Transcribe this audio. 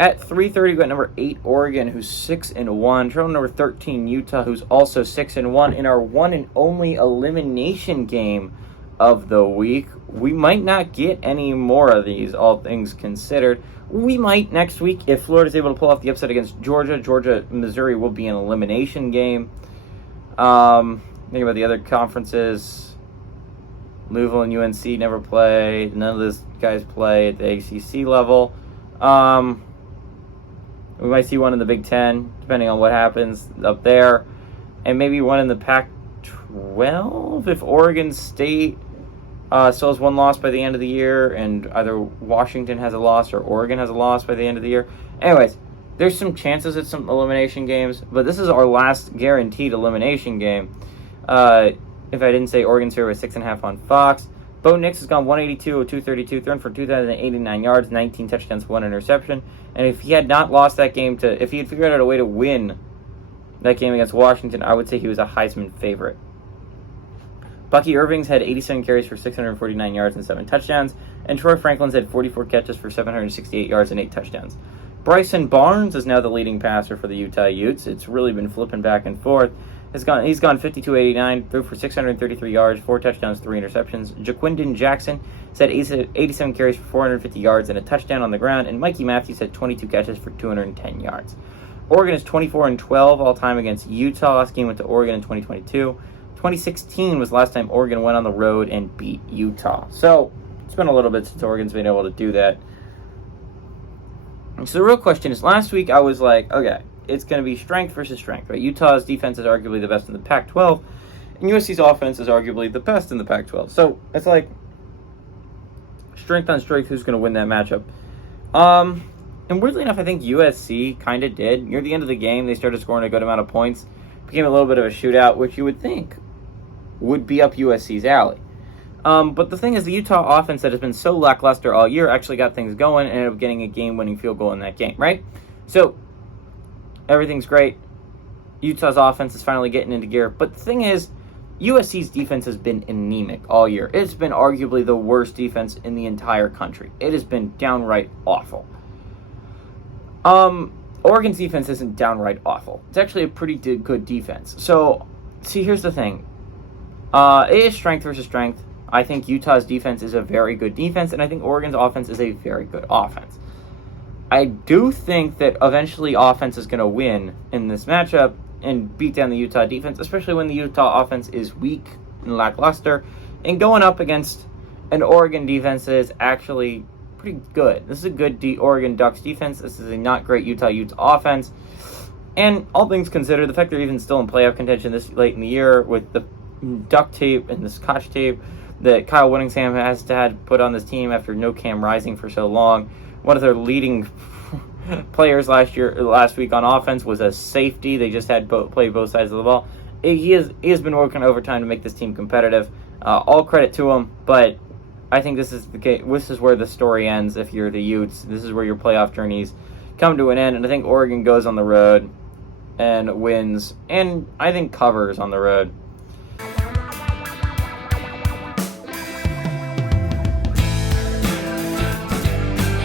At 3:30, we got number 8 Oregon, who's 6-1. Trail number 13 Utah, who's also 6-1 in our one and only elimination game of the week. We might not get any more of these, all things considered. We might next week if Florida's able to pull off the upset against Georgia. Missouri will be an elimination game. Think about the other conferences. Louisville and UNC never play. None of those guys play at the ACC level. We might see one in the Big Ten, depending on what happens up there. And maybe one in the Pac-12 if Oregon State still has one loss by the end of the year, and either Washington has a loss or Oregon has a loss by the end of the year. Anyways, there's some chances at some elimination games, but this is our last guaranteed elimination game. If I didn't say Oregon's here with 6.5 on Fox. Bo Nix has gone 182 of 232, thrown for 2,089 yards, 19 touchdowns, 1 interception. And if he had not lost that game if he had figured out a way to win that game against Washington, I would say he was a Heisman favorite. Bucky Irving's had 87 carries for 649 yards and 7 touchdowns, and Troy Franklin's had 44 catches for 768 yards and 8 touchdowns. Bryson Barnes is now the leading passer for the Utah Utes. It's really been flipping back and forth. He's gone 52-89, threw for 633 yards, 4 touchdowns, 3 interceptions. Jaquindon Jackson had 87 carries for 450 yards and a touchdown on the ground, and Mikey Matthews had 22 catches for 210 yards. Oregon is 24-12 all time against Utah. Last game went to Oregon in 2022. 2016 was the last time Oregon went on the road and beat Utah. So it's been a little bit since Oregon's been able to do that. So the real question is, last week I was like, okay, it's going to be strength versus strength, right? Utah's defense is arguably the best in the Pac-12, and USC's offense is arguably the best in the Pac-12. So it's like strength on strength, who's going to win that matchup? And weirdly enough, I think USC kind of did. Near the end of the game, they started scoring a good amount of points. Became a little bit of a shootout, which you would think would be up USC's alley. But the thing is, the Utah offense that has been so lackluster all year actually got things going and ended up getting a game-winning field goal in that game, right? So everything's great. Utah's offense is finally getting into gear. But the thing is, USC's defense has been anemic all year. It's been arguably the worst defense in the entire country. It has been downright awful. Oregon's defense isn't downright awful. It's actually a pretty good defense. So, see, here's the thing. It is strength versus strength. I think Utah's defense is a very good defense, and I think Oregon's offense is a very good offense. I do think that eventually offense is going to win in this matchup and beat down the Utah defense, especially when the Utah offense is weak and lackluster, and going up against an Oregon defense that is actually pretty good. This is a good Oregon Ducks defense. This is a not great Utah Utes offense. And all things considered, the fact they're even still in playoff contention this late in the year with the duct tape and the scotch tape that Kyle Whittingham has had put on this team after no Cam Rising for so long. One of their leading players last week on offense was a safety. They just had play both sides of the ball. He has been working overtime to make this team competitive. All credit to him, but I think this is the case. This is where the story ends. If you're the Utes, this is where your playoff journeys come to an end. And I think Oregon goes on the road and wins, and I think covers on the road.